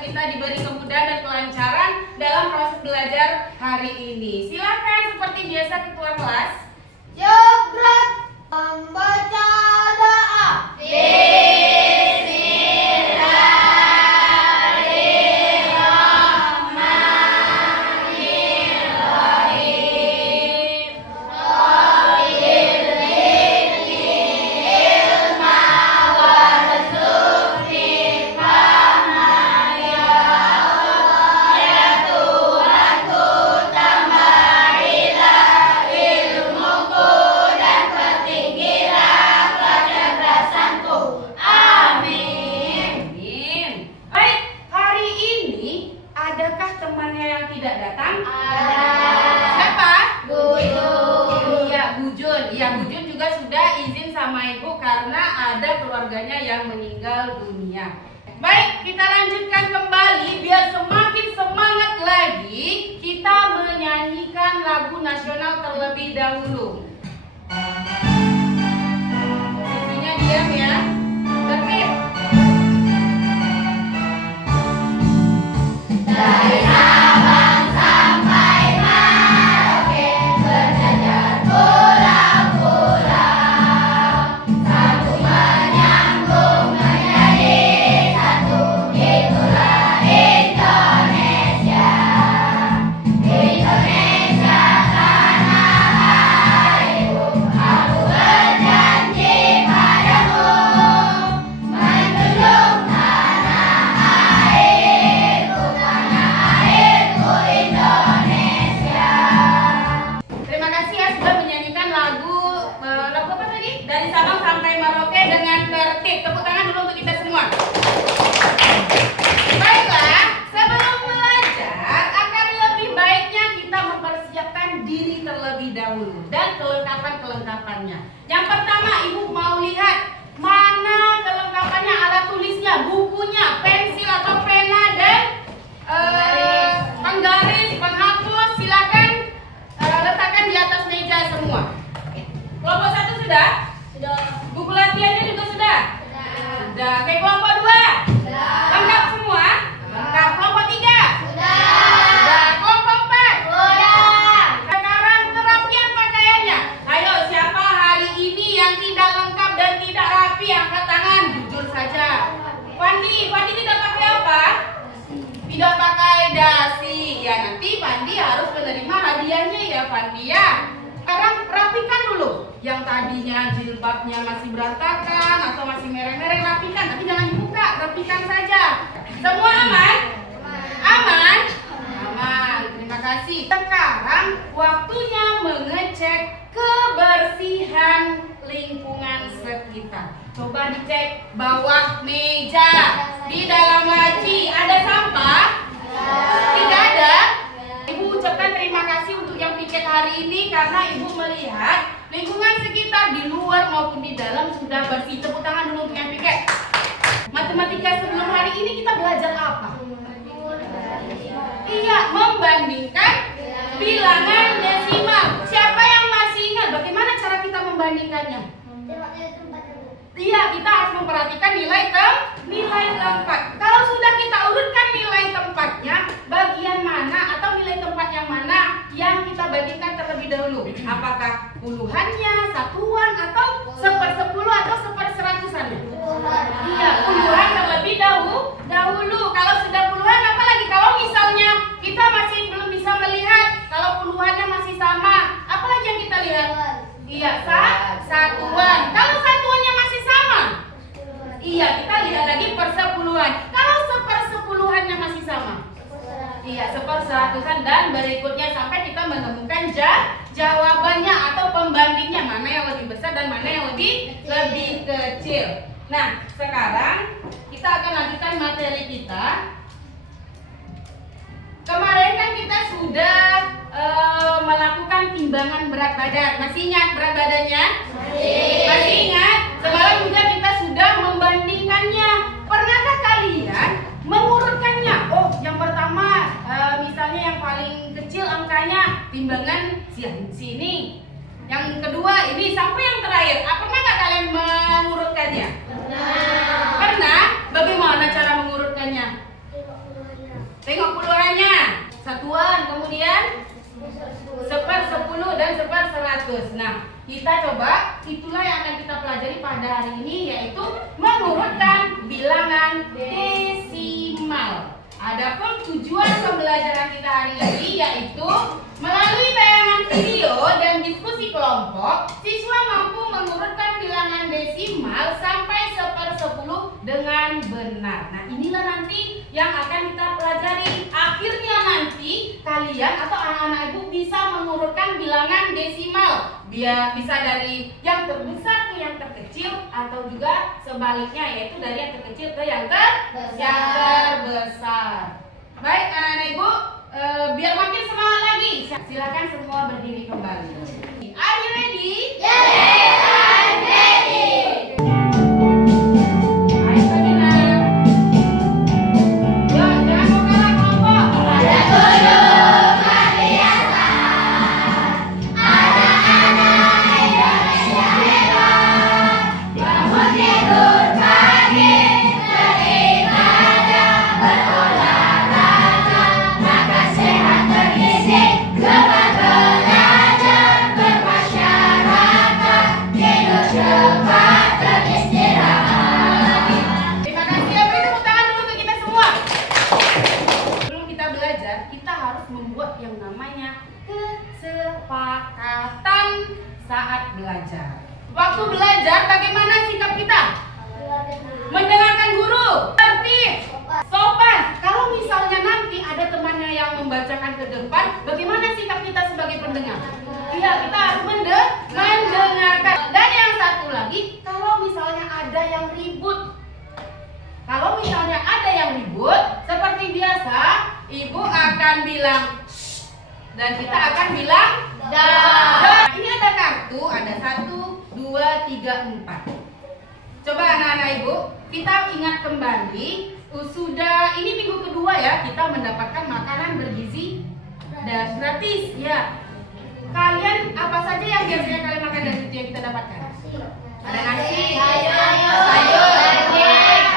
kita diberi kemudahan dan kelancaran dalam proses belajar hari ini. Silakan seperti biasa ketua kelas. Jograt membaca doa. Adakah temannya yang tidak datang? Ada. Siapa? Bujun. Iya, Bujun. Iya, Bujun juga sudah izin sama ibu karena ada keluarganya yang meninggal dunia. Baik, kita lanjutkan kembali biar semakin semangat lagi. Kita menyanyikan lagu nasional terlebih dahulu. Sisinya diam ya. Tertib. Dari Sabang sampai Merauke berjajar pulau-pulau, satu menyambung menjadi satu, itulah Indonesia. Indonesia tanah airku, aku berjanji padamu, menjunjung tanah airku, Indonesia. Terima kasih ya sudah menyanyikan lagu apa tadi? Dari Sabang sampai Merauke dengan tertib. Tepuk tangan dulu untuk kita semua. Baiklah, sebelum belajar akan lebih baiknya kita mempersiapkan diri terlebih dahulu dan kelengkapan-kelengkapannya. Yang pertama, ibu mau lihat mana kelengkapannya, alat tulisnya, bukunya, pensil atau pena dan penggaris, penghapus. Silakan letakkan di atas meja semua. Kelompok 1 sudah? Sudah. Buku latihannya juga sudah? Sudah. Oke, kelompok 2? Lengkap semua? Lengkap. Kelompok 3? Sudah. Kelompok 4? Sudah. Sekarang kerapian pakaiannya. Ayo, siapa hari ini yang tidak lengkap dan tidak rapi? Angkat tangan, jujur saja. Fandi tidak pakai apa? Tidak pakai dasi. Ya, nanti Fandi harus menerima hadiahnya ya Fandi ya. Sekarang rapikan dulu. Yang tadinya jilbabnya masih berantakan atau masih merah-merah, rapikan. Tapi jangan dibuka, rapikan saja. Semua aman? Aman? Aman. Terima kasih. Sekarang waktunya mengecek kebersihan lingkungan sekitar. Coba dicek bawah meja, di dalam laci ada sampah? Tidak ada? Ibu ucapkan terima kasih untuk yang piket hari ini karena ibu melihat lingkungan sekitar di luar maupun di dalam sudah bersih. Tepuk tangan dulu untuk yang piket. Matematika sebelum hari ini kita belajar apa? Iya, membandingkan bilangan desimal. Siapa yang masih ingat bagaimana cara kita membandingkannya? Iya, kita harus memperhatikan nilai tempat. Kalau sudah kita urutkan nilai tempatnya, bagian mana atau nilai tempat yang mana yang kita bandingkan terlebih dahulu? Apakah puluhannya, satuan, atau sepersepuluh atau seperseratusan? Iya, puluhan terlebih dahulu. Kalau sudah puluhan, apalagi kalau misalnya kita masih belum bisa melihat, kalau puluhannya masih sama, apalagi yang kita lihat? Iya, satuan. Kalau satuannya masih sama, iya, kita lihat lagi persepuluhan. Kalau sepersepuluhannya masih sama, iya, seperseratusan dan berikutnya sampai kita menemukan jawabannya atau pembandingnya, mana yang lebih besar dan mana yang lebih kecil. Nah, sekarang kita akan lanjutkan materi kita. Kemarin kan kita sudah melakukan timbangan berat badan. Masih ingat berat badannya? Masih ingat? Semalam juga kita sudah membandingkannya. Pernahkah kalian mengurutkannya? Oh, yang pertama misalnya yang paling kecil angkanya timbangan sini. Yang kedua ini sampai yang terakhir. Pernah nggak kalian mengurutkannya? Pernah. Bagaimana cara mengurutkannya? kemudian 1/10 dan 1/100. Nah, kita coba, itulah yang akan kita pelajari pada hari ini, yaitu mengurutkan bilangan desimal. Adapun tujuan pembelajaran kita hari ini yaitu melalui tayangan video dan diskusi kelompok, siswa mampu mengurutkan bilangan desimal sampai 1/10 dengan benar. Nah, inilah nanti yang akan kita pelajari. Akhirnya nanti kalian atau anak-anak ibu bisa mengurutkan bilangan desimal. Biar bisa dari yang terbesar ke yang terkecil atau juga sebaliknya, yaitu dari yang terkecil ke yang terbesar. Baik anak-anak ibu, biar makin semangat lagi, silakan semua berdiri kembali. Are you ready? Yes, I'm ready. Ayo Sabina. Yuk, jangan mau kalah kelompok. Pada guru biasa, anak-anak Indonesia hebat. Bangun tidur pagi, beribadah, berolahraga, makan sehat bergizi, gemar belajar, bermasyarakat, tidur cepat, beristirahat. Terima kasih. Ya, beri tepuk tangan dulu untuk kita semua. Sebelum kita belajar, kita harus membuat yang namanya kesepakatan saat belajar. Waktu belajar, bagaimana sikap kita? Mendengarkan guru, tertib, sopan. Kalau misalnya nanti ada temannya yang membacakan ke depan, bagaimana sikap kita sebagai pendengar? Iya, kita harus mendengarkan. Dan yang satu lagi, kalau misalnya ada yang ribut, seperti biasa, ibu akan bilang shh, dan kita akan bilang dah. Ini ada kartu, ada 1, 2, 3, 4. Coba anak-anak ibu, kita ingat kembali, sudah ini minggu kedua ya, kita mendapatkan makanan bergizi dan gratis ya. Kalian apa saja yang biasanya kalian makan dari itu yang kita dapatkan? Ada nasi, sayur,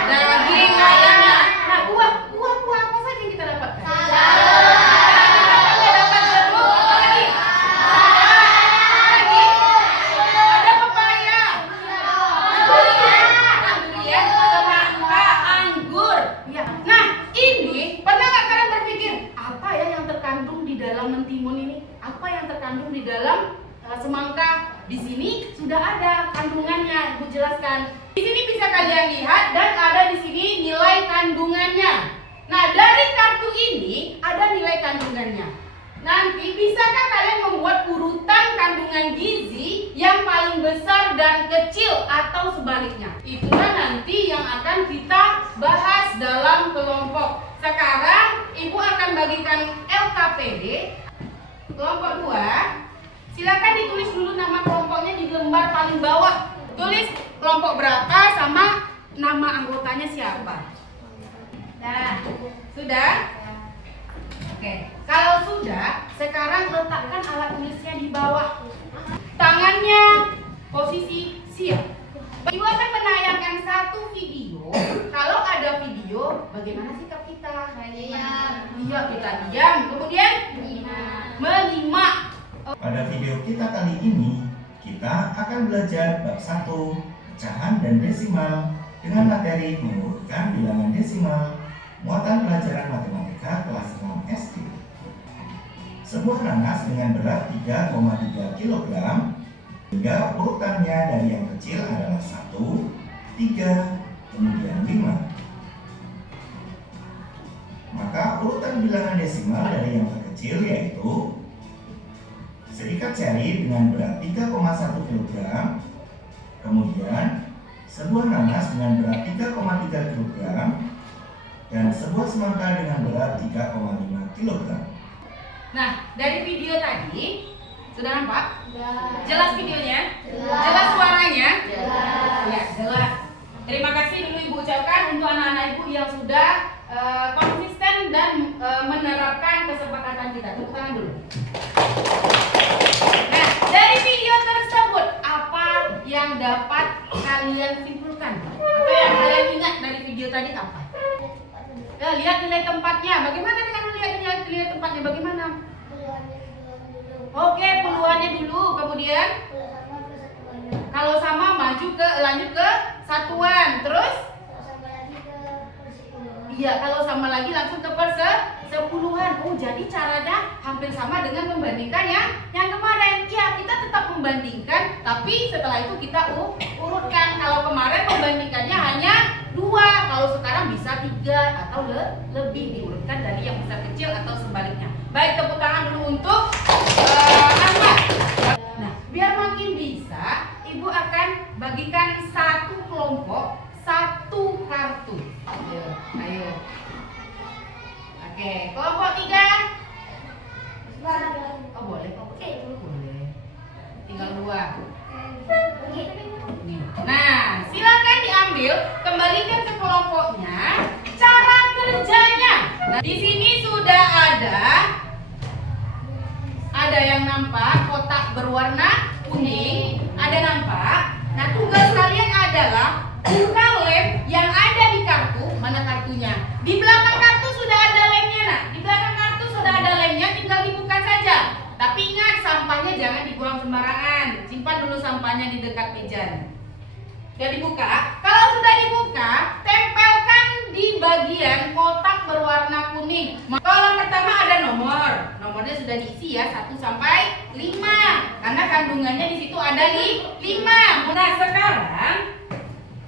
daging, ayam. Nah, buah apa saja yang kita dapatkan? Kita dapat jeruk, apa lagi? Ada pepaya, durian, semangka, anggur. Ya. Nah, ini pernah nggak kalian berpikir apa ya yang terkandung di dalam mentimun ini? Apa yang terkandung di dalam semangka? Di sini sudah ada kandungannya, Ibu jelaskan. Di sini bisa kalian lihat dan ada di sini nilai kandungannya. Nah, dari kartu ini ada nilai kandungannya. Nanti bisakah kalian membuat urutan kandungan gizi yang paling besar dan kecil atau sebaliknya? Itulah nanti yang akan kita bahas dalam kelompok. Sekarang Ibu akan bagikan LKPD kelompok 2. Silakan ditulis dulu nama kelompoknya di lembar paling bawah. Tulis kelompok berapa sama nama anggotanya siapa. Nah, sudah? Oke. Kalau sudah, sekarang letakkan alat tulisnya di bawah. Tangannya posisi siap. Ibu akan menayangkan satu video. Kalau ada video, bagaimana sikap kita? Iya, kita diam. Kemudian menyimak. Pada video kita kali ini, kita akan belajar bab 1, pecahan dan desimal dengan materi mengurutkan bilangan desimal, muatan pelajaran matematika kelas 6 SD. Sebuah nanas dengan berat 3,3 kg, hingga urutannya dari yang kecil adalah 1, 3, kemudian 5. Maka urutan bilangan desimal dari yang terkecil yaitu serikat seri dengan berat 3,1 kg, kemudian sebuah nanas dengan berat 3,3 kg, dan sebuah semangka dengan berat 3,5 kg. Nah, dari video tadi sudah nampak? Jelas videonya? Jelas. Suaranya? Jelas. Ya, jelas. Terima kasih dulu Ibu ucapkan untuk anak-anak Ibu yang sudah konsisten dan menerapkan kesepakatan kita. Tepuk tangan dulu. Nah, dari video tersebut apa yang dapat kalian simpulkan? Atau yang kalian ingat dari video tadi apa? Lihat nilai tempatnya. Bagaimana dengan melihat nilai tempatnya? Bagaimana? Oke, puluhannya dulu. Kemudian kalau sama lanjut ke satuan. Terus? Iya, kalau sama lagi langsung ke sepuluhan. Oh, jadi caranya hampir sama dengan membandingkan yang kemarin. Iya, kita tetap membandingkan, tapi setelah itu kita urutkan. Kalau kemarin membandingkannya hanya 2, kalau sekarang bisa 3 atau lebih, diurutkan dari yang besar kecil atau sebaliknya. Baik, tepuk tangan dulu untuk Ahmad. Nah, biar makin bisa, Ibu akan bagikan satu kelompok, satu kartu. Ayo. Oke, kelompok 3. Oh, boleh. Boleh. Tinggal 2. Nih. Nah, silakan diambil, kembalikan ke kelompoknya. Cara kerjanya. Nah, di sini sudah ada yang nampak kotak berwarna kuning, ada nampak. Nah, tugas kalian adalah buka lem yang ada di kartu. Mana kartunya? Di belakang kartu sudah ada lemnya, nak. Di belakang kartu sudah ada lemnya, tinggal dibuka saja. Tapi ingat, sampahnya jangan dibuang sembarangan. Simpan dulu sampahnya di dekat meja. Sudah dibuka. Kalau sudah dibuka, tempelkan di bagian kotak berwarna kuning. Kolom pertama ada nomor. Nomornya sudah diisi ya, 1 sampai 5. Karena kandungannya di situ ada 5. Nah, sekarang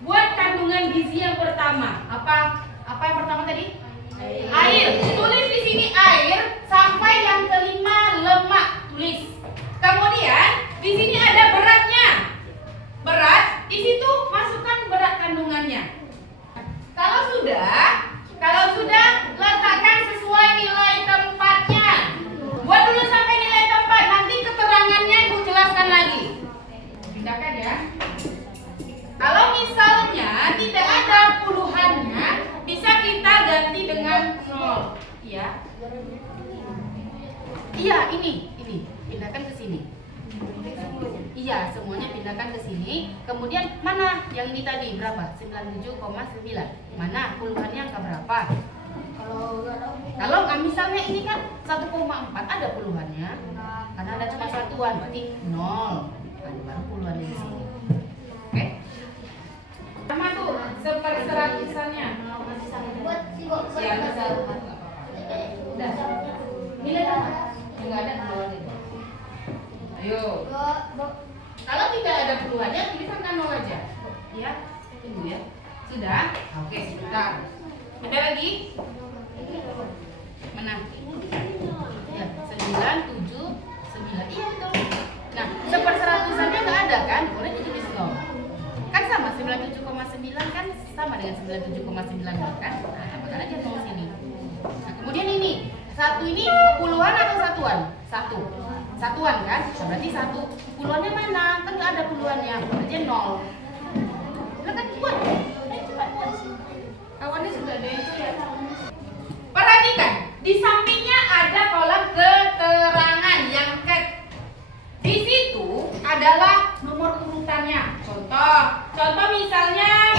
buat kandungan gizi yang pertama. Apa yang pertama tadi? Air. Tulis di sini air sampai yang kelima lemak. Tulis. Kemudian di sini ada beratnya. Berat, di situ masukkan berat kandungannya. Kalau sudah letakkan sesuai nilai tempatnya. Buat dulu sampai nilai tempat, nanti keterangannya Ibu jelaskan lagi. Pindahkan ya. Kalau misalnya tidak ada puluhannya, bisa kita ganti dengan 0. Iya. Iya, ini. Pindahkan ke sini. Iya, semuanya pindahkan ke sini. Kemudian mana yang ini tadi berapa? 97,9. Mana puluhannya angka berapa? Kalau misalnya ini kan 1,4 ada puluhannya. Karena ada cuma satuan, berarti 0. Ada baru puluhan di sini. Oke? Sama tuh, seperseratusannya. Ya, bisa. Udah. Nilai berapa? Enggak ada puluhannya. Ayo. Kalau tidak ada puluhannya, tuliskan 0 aja. Ya, tunggu ya. Sudah? Oke, sebentar. Ada lagi? Mana? Ya, 9, 7, 9. Iya, betul. Nah, seperseratusannya nggak ada kan? Boleh ditulis 0. Kan sama, 97,9 kan sama dengan 97,9 kan? Nah, tambahkan aja 0 sini. Nah, kemudian ini. 1 ini puluhan atau satuan? 1. Satuan kan? Nah, berarti 1. Puluhannya mana? Kan nggak ada puluhannya. Aja 0. Silakan buat. Cepat buat. Kawannya sudah ada itu ya. Perhatikan, di sampingnya ada kolom keterangan yang di situ adalah nomor urutannya. Contoh misalnya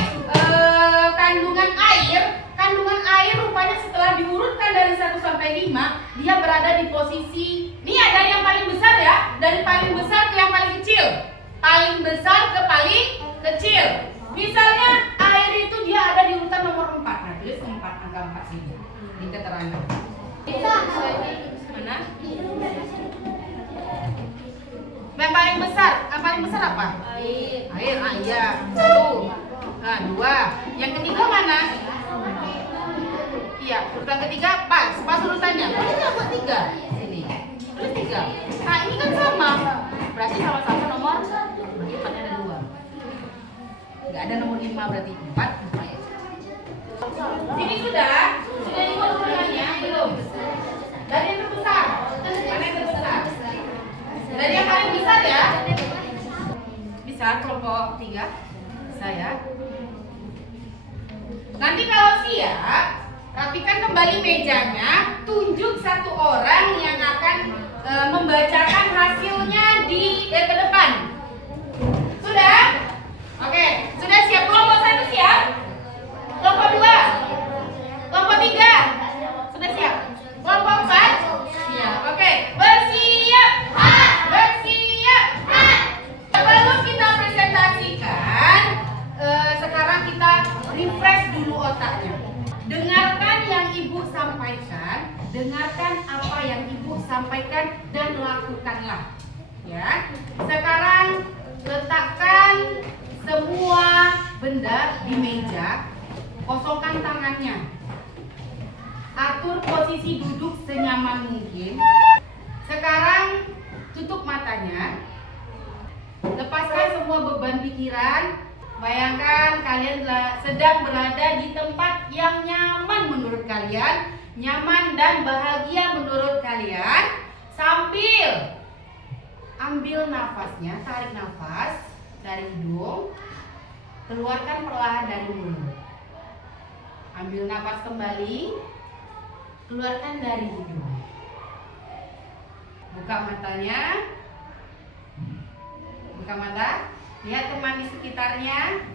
kandungan air rupanya setelah diurutkan dari 1 sampai 5, dia berada di posisi, ini ada yang paling besar ya, dari paling besar ke yang paling kecil. Paling besar ke paling kecil. Misalnya air itu dia ada di urutan nomor 4. Nah, tulis 4, angka 4 sini. Di keterangan. Mana? Yang paling besar apa? Air. Ah, iya. 1. Nah, 2. Yang ketiga mana? Iya, urutan ketiga pas urutannya. Boleh nggak buat 3? Sini. Tulis 3. Nah, ini kan sama. Berarti sama-sama nomor. Berarti 4-nya ada 2. Nggak ada nomor 5, berarti 4. Ini sudah dibuat urutannya belum? Dari yang terbesar. Mana yang terbesar? Dari yang paling besar ya. Bisa kelompok 3. Bisa ya. Nanti kalau siap, rapikan kembali mejanya, tunjuk 1 orang yang akan membacakan hasilnya ke depan. Sudah? Oke, sudah siap. Kelompok 1 siap? Kelompok 2? Kelompok 3? Sudah siap? Kelompok 4? Siap. Oke. dengarkan apa yang ibu sampaikan dan lakukanlah. Ya. Sekarang letakkan semua benda di meja, kosongkan tangannya. Atur posisi duduk senyaman mungkin. Sekarang tutup matanya. Lepaskan semua beban pikiran. Bayangkan kalian sedang berada di tempat yang nyaman menurut kalian, nyaman dan bahagia menurut kalian. Sambil ambil nafasnya, tarik nafas dari hidung, keluarkan perlahan dari mulut. Ambil nafas kembali, keluarkan dari hidung. Buka matanya. Buka mata. Lihat teman di sekitarnya.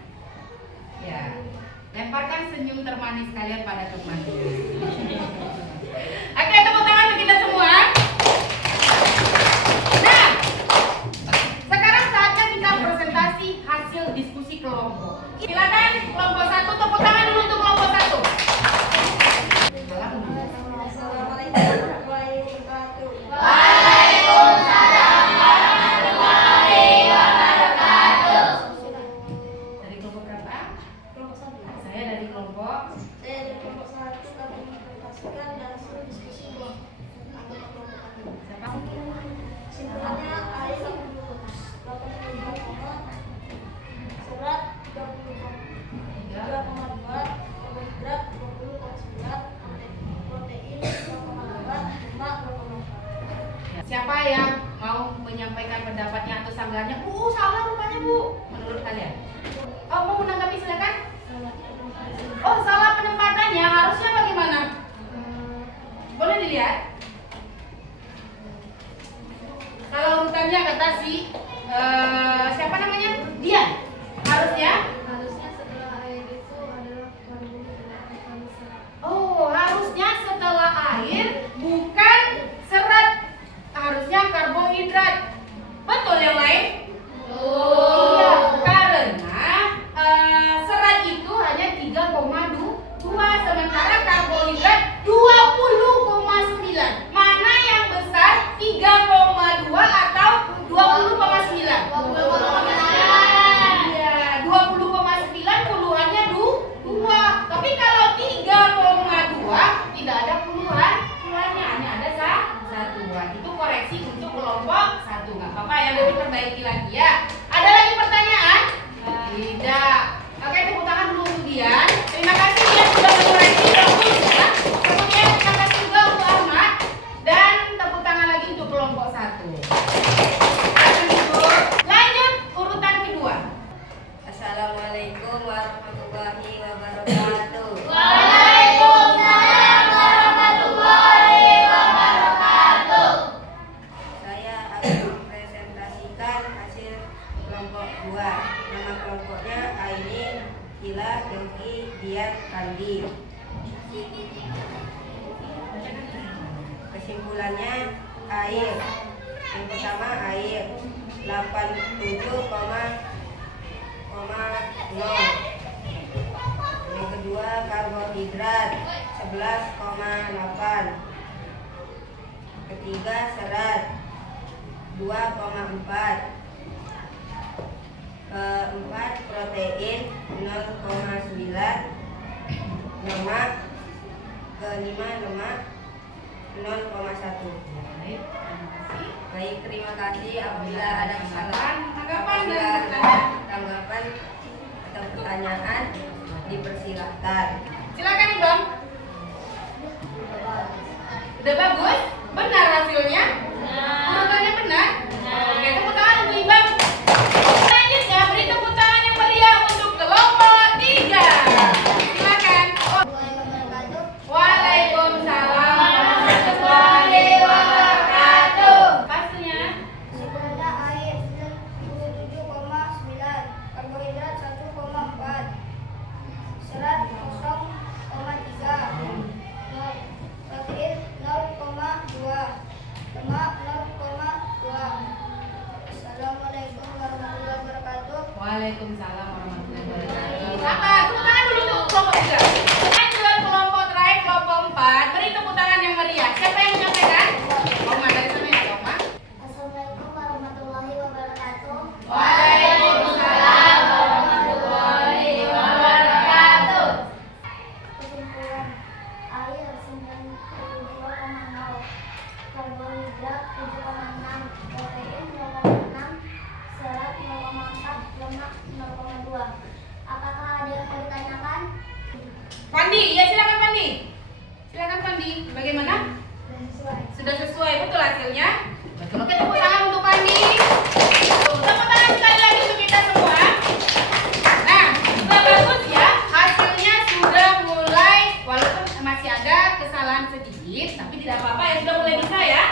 Ya. Lemparkan senyum termanis kalian pada temannya. Oke, tepuk tangan untuk kita semua. Nah, sekarang saatnya kita presentasi hasil diskusi kelompok. Silakan kelompok 1, tepuk tangan dulu untuk kelompok 1. Waalaikumsalam warahmatullahi wabarakatuh. Dari kelompok berapa? Kelompok 1. Saya dari kelompok. Saya dari kelompok 1 kami mempresentasikan dan hasil diskusi anggota kelompok kami. Siapa? Simpulannya air 82, serat 3,2, karbohidrat 20,9, protein 2,8, lemak 2,4. Siapa yang mau menyampaikan pendapatnya atau sanggahannya? Salah rupanya Bu. Menurut kalian? Oh, mau menanggapi silakan. Oh, salah penempatannya. Harusnya bagaimana? Boleh dilihat? Kalau urutannya kata siapa namanya? Dia. Harusnya? Harusnya setelah air itu adalah karbohidrat bukan serat. Oh, harusnya setelah air bukan serat. Harusnya karbohidrat. Betul yang lain? Iya, karena serat itu hanya 3,2, sementara karbohidrat 20,9. Mana yang besar? 3,2 atau 20,9? 20,9. Iya, 20,9 puluhannya 2. Tapi kalau 3,2 tidak ada puluhannya, hanya ada satuan. Itu koreksi untuk kelompok 1. Nggak apa-apa ya, nanti perbaiki lagi ya. Ada lagi pertanyaan? Tidak. Oke, tepuk tangan dulu untuk Dian. Terima kasih dia sudah mengoreksi bagus ya. Kemudian terima kasih juga untuk Ahmad. Dan tepuk tangan lagi untuk kelompok 1. Lanjut urutan kedua. Assalamualaikum warahmatullahi wabarakatuh. Waalaikumsalam warahmatullahi wabarakatuh. Saya akan mempresentasikan hasil kelompok 2. Nama kelompoknya Aini, Hila, Yogi, Dian, Kandi. Kesimpulannya air. Yang pertama air 87,0. Yang kedua karbohidrat 11,8. Ketiga serat 2,4. Keempat protein 0,9. Lemak. Kelima lemak 0,1. Baik, terima kasih. Apabila ada kesalahan, apabila ada tanggapan atau pertanyaan, dipersilahkan. Silakan Bang. Udah bagus? Benar hasilnya? Urutannya benar? Oke, tepuk tangan untuk Ibang. Selanjutnya beri tepuk tangan yang meriah untuk kelompok 3. Silakan. Waalaikumsalam warahmatullahi wabarakatuh. Hasilnya? Simpulannya air 97,9, karbohidrat 1,4, serat 0,3, Pandi? Bagaimana? sesuai. Sudah sesuai betul hasilnya? Betul. Oke, tepuk tangan untuk Pandi. Tepuk tangan sekali lagi untuk kita semua. Nah, sudah bagus ya. Hasilnya sudah mulai, walaupun masih ada kesalahan sedikit, tapi tidak apa-apa ya, sudah mulai bisa ya.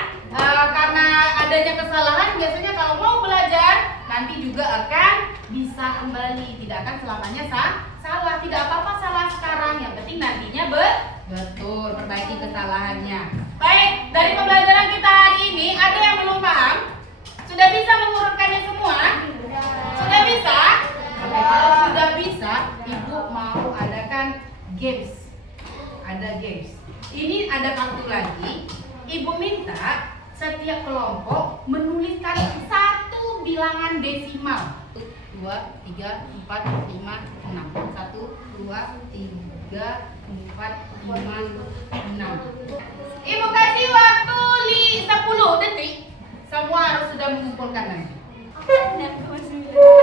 Karena adanya kesalahan, biasanya kalau mau belajar nanti juga akan bisa kembali, tidak akan selamanya salah. Tidak apa-apa salah sekarang, yang penting nantinya betul perbaiki kesalahannya. Baik, dari pembelajaran kita hari ini ada yang belum paham? Sudah bisa mengurutkannya semua? Sudah bisa? Oke, kalau sudah bisa, Ibu mau adakan games. Ada games. Ini ada kartu lagi. Ibu minta setiap kelompok menuliskan satu bilangan desimal. 2, 3, 4, 5, 6. 1, 2, 3, 4, 5, 6. Ibu kasih waktu 10 detik. Semua harus sudah mengumpulkan nanti.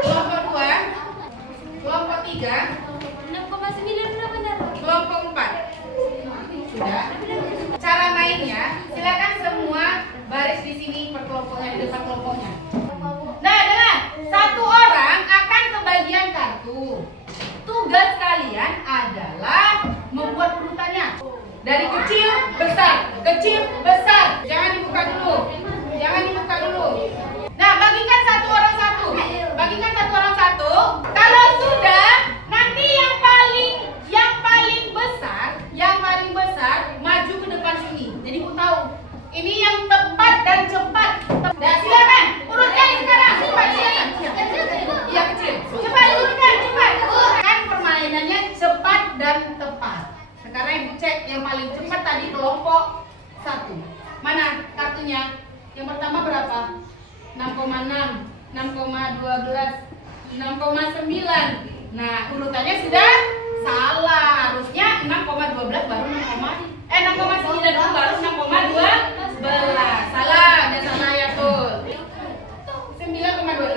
Kelompok 2, kelompok 3, 6,9 benar-benar. kelompok 4. Sudah. Cara mainnya, silakan semua baris di sini per kelompoknya, di depan kelompoknya. Nah, dengar, satu orang akan kebagian kartu. Tugas kalian adalah membuat urutannya dari kecil besar, kecil besar. Jangan dibuka dulu, jangan dibuka dulu. Nah, bagikan satu orang satu, bagikan satu orang satu. Kalau sudah, nanti yang paling besar maju ke depan sini. Jadi Bu tahu, ini yang tepat dan cepat. Nah, silakan urutkan sekarang. Cepat, silakan. Iya, kecil. Cepat urutkan, cepat. Kan permainannya cepat dan tepat. Sekarang Ibu cek yang paling cepat tadi kelompok 1. Mana kartunya? Yang pertama berapa? 6,6, 6,12, 6,9. Nah, urutannya sudah salah. Harusnya 6,12 baru 6,9 baru 6,12. Salah, ada salah ya tuh. 9,26.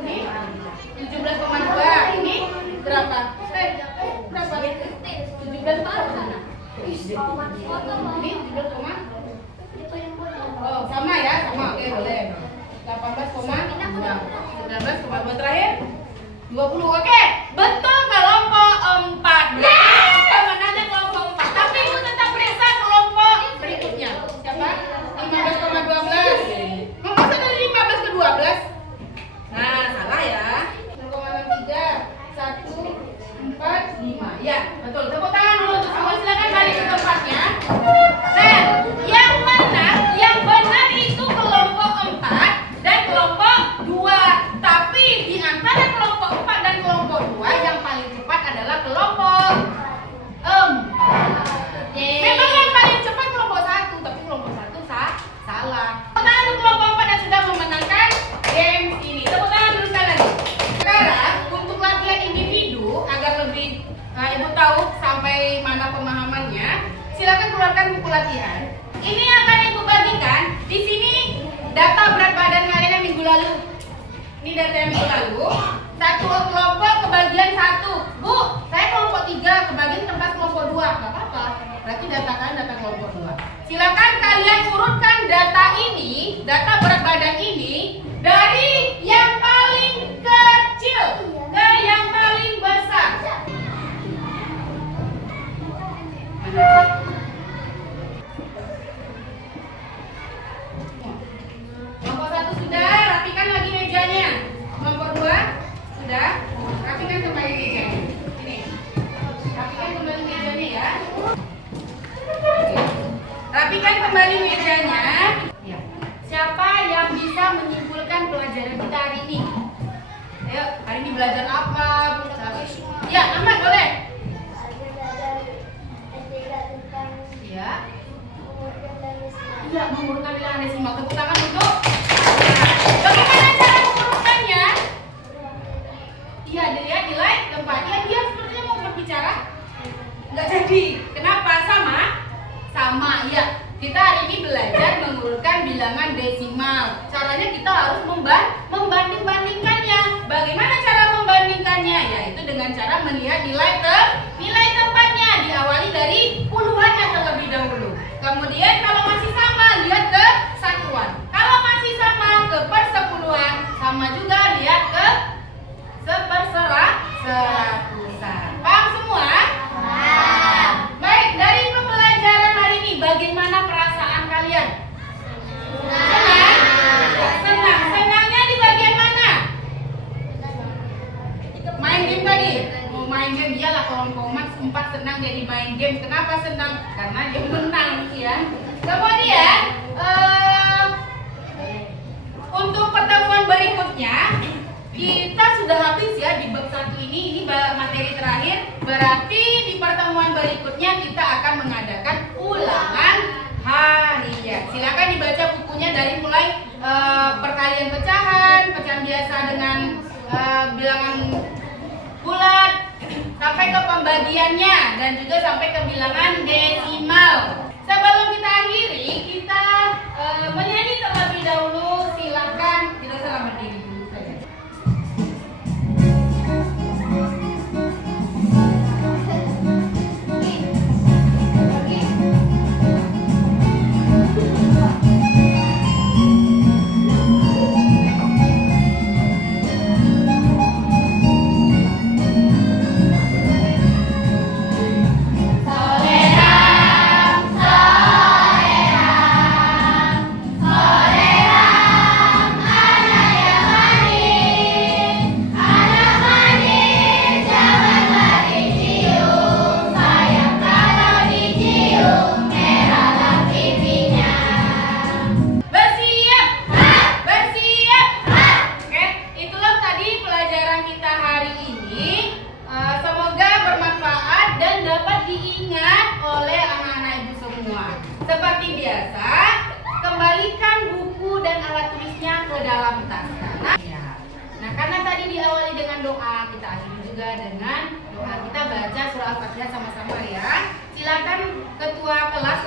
Ini 17,2. Ini berapa? Berapa? 17 mana? Ini 17, oh, sama ya, sama. Oke, boleh. 18,2. 19,2 terakhir. 20. Oke, betul kelompok 4. Pemenangnya kelompok 4. Tapi itu tetap periksa kelompok berikutnya. Siapa? 15,12. Masa dari 15 ke 12? Nah, salah ya. 0,63. 1, 4, 5. Ya, betul. Tepuk tangan dulu untuk semua. Silakan balik ke tempatnya. Nah, yang benar itu kelompok 4 dan kelompok 2. Tapi di antara kelompok 4 dan kelompok 2 yang paling cepat adalah kelompok 4. Memang yang paling cepat kelompok 1, tapi kelompok 1 salah. Tepuk tangan untuk kelompok 4 yang sudah memenangkan game ini. Tepuk tangan dulu sekali lagi. Sekarang untuk latihan individu agar lebih Ibu tahu sampai mana pemahamannya, silakan keluarkan buku latihan. Ini yang akan Ibu bagikan. Di sini data berat badan kalian yang minggu lalu. Ini data yang minggu lalu. Satu kelompok kebagian 1. Bu, saya kelompok 3 kebagian tempat kelompok 2. Gak apa-apa. Berarti data kalian data kelompok 2. Silakan kalian urutkan data ini, data berat badan ini dari yang paling kecil ke yang paling besar. Kelompok 1 sudah, rapikan lagi mejanya. Kelompok 2 sudah, rapikan kembali mejanya. Ini, rapikan kembali mejanya ya. Rapikan kembali mejanya. Ya. Siapa yang bisa menyimpulkan pelajaran kita hari ini? Ayo, hari ini belajar apa? Ya, Ahmad boleh. Ya. Iya, mengurutkan bilangan desimal. Tepuk tangan untuk. Bagaimana cara mengurutkannya? Iya, dilihat di like tempatnya. Dia sepertinya mau berbicara. Nggak jadi. Kenapa? Sama, ya. Kita hari ini belajar mengurutkan bilangan desimal. Caranya kita harus membanding-bandingkannya. Bagaimana cara membandingkannya? Yaitu dengan cara melihat nilai tempatnya. Diawali dari puluhan yang terlebih Kemudian kalau masih sama, lihat ke satuan. Kalau masih sama, ke persepuluhan. Sama juga, lihat ke seratusan. Paham semua? Baik, dari pembelajaran hari ini, bagaimana perasaan kalian? Senang? Senang. Senangnya di bagian mana? Main game tadi? Mau main game, iyalah kalau Komat sempat senang jadi main game. Kenapa senang? Karena dia menang ya. Kemudian untuk pertemuan berikutnya kita sudah habis ya di bab 1 ini materi terakhir. Berarti di pertemuan berikutnya kita akan mengadakan ulangan harian. Silakan dibaca bukunya dari mulai perkalian pecahan, pecahan biasa dengan bilangan bulat, sampai ke pembagiannya dan juga sampai ke bilangan desimal. Sebelum kita akhiri, kita menyanyi terlebih dahulu. Silakan kita selamat diri dulu saja. Seperti biasa, kembalikan buku dan alat tulisnya ke dalam tas. Karena tadi diawali dengan doa, kita akhiri juga dengan doa. Kita baca surah Al-Fatihah sama-sama ya. Silakan ketua kelas